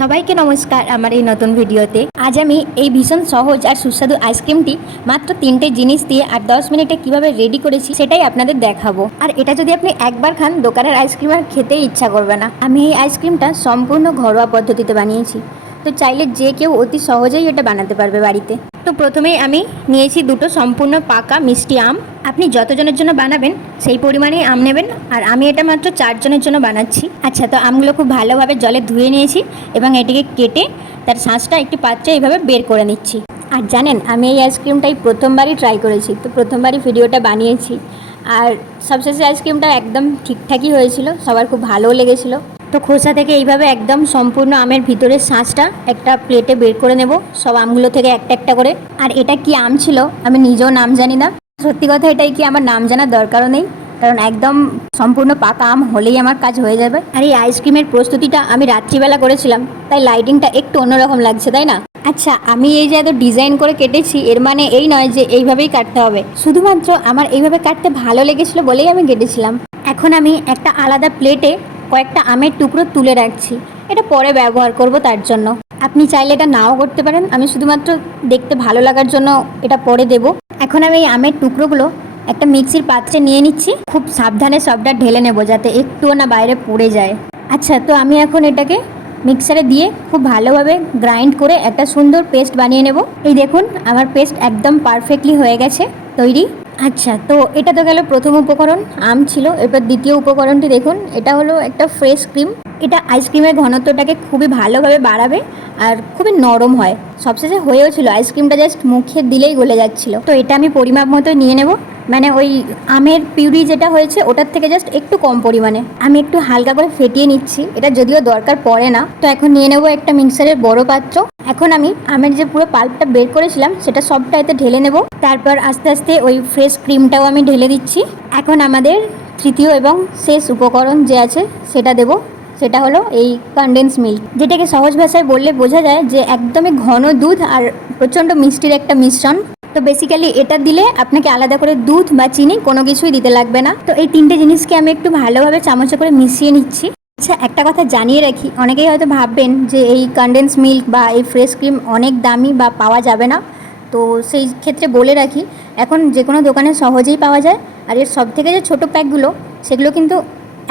সবাইকে নমস্কার আমার এই নতুন ভিডিওতে। আজ আমি এই ভীষণ সহজ আর সুস্বাদু আইসক্রিমটি মাত্র 3টে জিনিস দিয়ে আর 10 মিনিটে কিভাবে রেডি করেছি সেটাই আপনাদের দেখাবো। আর এটা যদি আপনি একবার খান দোকানের আইসক্রিম আর খেতেই ইচ্ছা করবে না। আমি এই আইসক্রিমটা সম্পূর্ণ ঘরোয়া পদ্ধতিতে বানিয়েছি, তো চাইলে যে কেউ অতি সহজেই এটা বানাতে পারবে বাড়িতে। তো প্রথমেই আমি নিয়েছি দুটো সম্পূর্ণ পাকা মিষ্টি আম। আপনি যতজনের জন্য বানাবেন সেই পরিমাণেই আম নেবেন, আর আমি এটা মাত্র 4 জনের জন্য বানাচ্ছি। আচ্ছা, তো আমগুলো খুব ভালোভাবে জলে ধুয়ে নিয়েছি এবং এটিকে কেটে তার শাঁসটা একটি পাত্রে এইভাবে বের করে নিচ্ছি। আর জানেন, আমি এই আইসক্রিমটাই প্রথমবারই ট্রাই করেছি, তো প্রথমবারই ভিডিওটা বানিয়েছি। আর সবশেষে আইসক্রিমটা একদম ঠিকঠাকই হয়েছিল, সবার খুব ভালোও লেগেছিলো। তো খোসা থেকে এইভাবে একদম সম্পূর্ণ আমের ভিতরের শাঁসটা একটা প্লেটে বের করে নেব, সব আমগুলো থেকে একটা একটা করে। আর এটা কি আম ছিল আমি নিজেও নাম জানি না, সত্যি কথা এটাই কি আমার নাম জানার দরকারও নেই, কারণ একদম সম্পূর্ণ পাকা আম হলেই আমার কাজ হয়ে যাবে। আর এই আইসক্রিমের প্রস্তুতিটা আমি রাত্রিবেলা করেছিলাম, তাই লাইটিংটা একটু অন্যরকম লাগছে, তাই না? আচ্ছা, আমি এই যে এত ডিজাইন করে কেটেছি এর মানে এই নয় যে এইভাবেই কাটতে হবে, শুধুমাত্র আমার এইভাবে কাটতে ভালো লেগেছিল বলেই আমি কেটেছিলাম। এখন আমি একটা আলাদা প্লেটে কয়েকটা আমের টুকরো তুলে রাখছি, এটা পরে ব্যবহার করব তার জন্য। আপনি চাইলে এটা নাও করতে পারেন, আমি শুধুমাত্র দেখতে ভালো লাগার জন্য এটা পরে দেব। এখন আমি এই আমের টুকরোগুলো একটা মিক্সির পাত্রে নিয়ে নিচ্ছি, খুব সাবধানে সবটা ঢেলে নেব যাতে একটুও না বাইরে পড়ে যায়। আচ্ছা, তো আমি এখন এটাকে মিক্সারে দিয়ে খুব ভালোভাবে গ্রাইন্ড করে একটা সুন্দর পেস্ট বানিয়ে নেব। এই দেখুন, আমার পেস্ট একদম পারফেক্টলি হয়ে গেছে তৈরি। আচ্ছা, তো এটা তো গেল প্রথম উপকরণ, আম ছিল। এরপর দ্বিতীয় উপকরণটি দেখুন, এটা হলো একটা ফ্রেশ ক্রিম। এটা আইসক্রিমের ঘনত্বটাকে খুবই ভালোভাবে বাড়াবে আর খুবই নরম হয়। সবশেষে হয়েও ছিল, আইসক্রিমটা জাস্ট মুখে দিলেই গলে যাচ্ছিল। তো এটা আমি পরিমাপ মতো নিয়ে নেব, মানে ওই আমের পিউরি যেটা হয়েছে ওটার থেকে জাস্ট একটু কম পরিমাণে। আমি একটু হালকা করে ফেটিয়ে নিচ্ছি, এটা যদিও দরকার পড়ে না। তো এখন নিয়ে নেব একটা মিক্সারের বড় পাত্র। এখন আমি আমের যে পুরো পাল্পটা বের করেছিলাম সেটা সবটা এতে ঢেলে নেব, তারপর আস্তে আস্তে ওই ফ্রেশ ক্রিমটাও আমি ঢেলে দিচ্ছি। এখন আমাদের তৃতীয় এবং শেষ উপকরণ যে আছে সেটা দেব, সেটা হলো এই কনডেন্স মিল্ক, যেটাকে সহজ ভাষায় বললে বোঝা যায় যে একদমই ঘন দুধ আর প্রচণ্ড মিষ্টির একটা মিশ্রণ। তো বেসিক্যালি এটা দিলে আপনাকে আলাদা করে দুধ বা চিনি কোনো কিছুই দিতে লাগবে না। তো এই তিনটে জিনিসকে আমি একটু ভালোভাবে চামচে করে মিশিয়ে নিচ্ছি। আচ্ছা, একটা কথা জানিয়ে রাখি, অনেকেই হয়তো ভাববেন যে এই কনডেন্স মিল্ক বা এই ফ্রেশ ক্রিম অনেক দামি বা পাওয়া যাবে না, তো সেই ক্ষেত্রে বলে রাখি এখন যে কোনো দোকানে সহজেই পাওয়া যায়। আর এর সব থেকে যে ছোটো প্যাকগুলো সেগুলো কিন্তু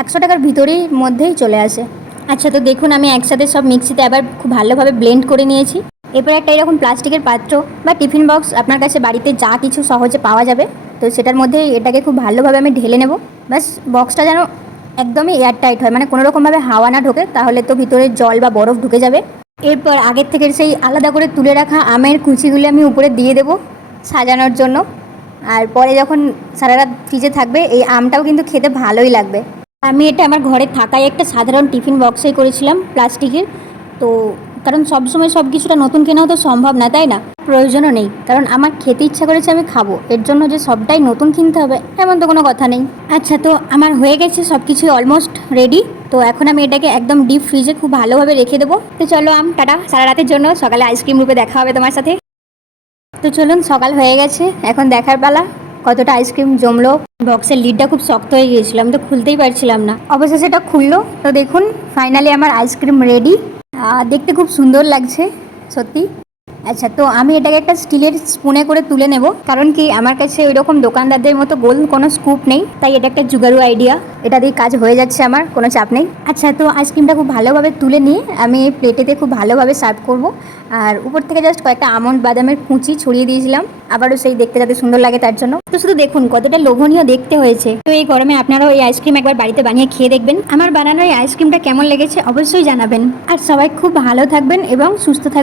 100 টাকার ভিতরেই মধ্যেই চলে আসে। আচ্ছা, তো দেখুন আমি একসাথে সব মিক্সিতে আবার খুব ভালোভাবে ব্লেন্ড করে নিয়েছি। এরপর একটা এরকম প্লাস্টিকের পাত্র বা টিফিন বক্স আপনার কাছে বাড়িতে যা কিছু সহজে পাওয়া যাবে, তো সেটার মধ্যেই এটাকে খুব ভালোভাবে আমি ঢেলে নেব। ব্যাস, বক্সটা যেন একদমই এয়ারটাইট হয়, মানে কোনো রকমভাবে হাওয়া না ঢোকে, তাহলে তো ভিতরে জল বা বরফ ঢুকে যাবে। এরপর আগের থেকে সেই আলাদা করে তুলে রাখা আমের কুচিগুলি আমি উপরে দিয়ে দেবো সাজানোর জন্য। আর পরে যখন সারা রাত ফ্রিজে থাকবে এই আমটাও কিন্তু খেতে ভালোই লাগবে। আমি এটা আমার ঘরে থাকায় একটা সাধারণ টিফিন বক্সেই করেছিলাম, প্লাস্টিকের। তো কারণ সবসময় সব কিছুটা নতুন কেনাও তো সম্ভব না, তাই না? প্রয়োজনও নেই, কারণ আমার খেতে ইচ্ছা করেছে আমি খাবো, এর জন্য যে সবটাই নতুন কিনতে হবে এমন তো কোনো কথা নেই। আচ্ছা, তো আমার হয়ে গেছে সব কিছুই অলমোস্ট রেডি। তো এখন আমি এটাকে একদম ডিপ ফ্রিজে খুব ভালোভাবে রেখে দেবো। তো চলো টাটা, সারা রাতের জন্য সকালে আইসক্রিম রূপে দেখা হবে তোমার সাথে। তো চলুন, সকাল হয়ে গেছে, এখন দেখার পালা কতটা আইসক্রিম জমলো। বক্সের লিডটা খুব শক্ত হয়ে গিয়েছিল, আমি তো খুলতেই পারছিলাম না, অবশেষে সেটা খুললো। তো দেখুন, ফাইনালি আমার আইসক্রিম রেডি। দেখতে খুব সুন্দর লাগছে সত্যি। আচ্ছা, তো আমি এটাকে একটা স্টিলের স্পুনে করে তুলে নেব, কারণ কি আমার কাছে ওই রকম দোকানদারদের মতো গোল কোনো স্কুপ নেই, তাই এটা একটা জুগাড়ু আইডিয়া, এটা দিয়ে কাজ হয়ে যাচ্ছে, আমার কোনো চাপ নেই। আচ্ছা, তো আইসক্রিমটা খুব ভালোভাবে তুলে নিয়ে আমি এই প্লেটেতে খুব ভালোভাবে সার্ভ করব। আর উপর থেকে জাস্ট কয়েকটা আমন্ড বাদামের কুচি ছড়িয়ে দিয়েছিলাম, আবারও সেই দেখতে যাতে সুন্দর লাগে তার জন্য। তো শুধু দেখুন কতটা লোভনীয় দেখতে হয়েছে। তো এই গরমে আপনারাও এই আইসক্রিম একবার বাড়িতে বানিয়ে খেয়ে দেখবেন। আমার বানানো এই আইসক্রিমটা কেমন লেগেছে অবশ্যই জানাবেন। আর সবাই খুব ভালো থাকবেন এবং সুস্থ থাকবেন।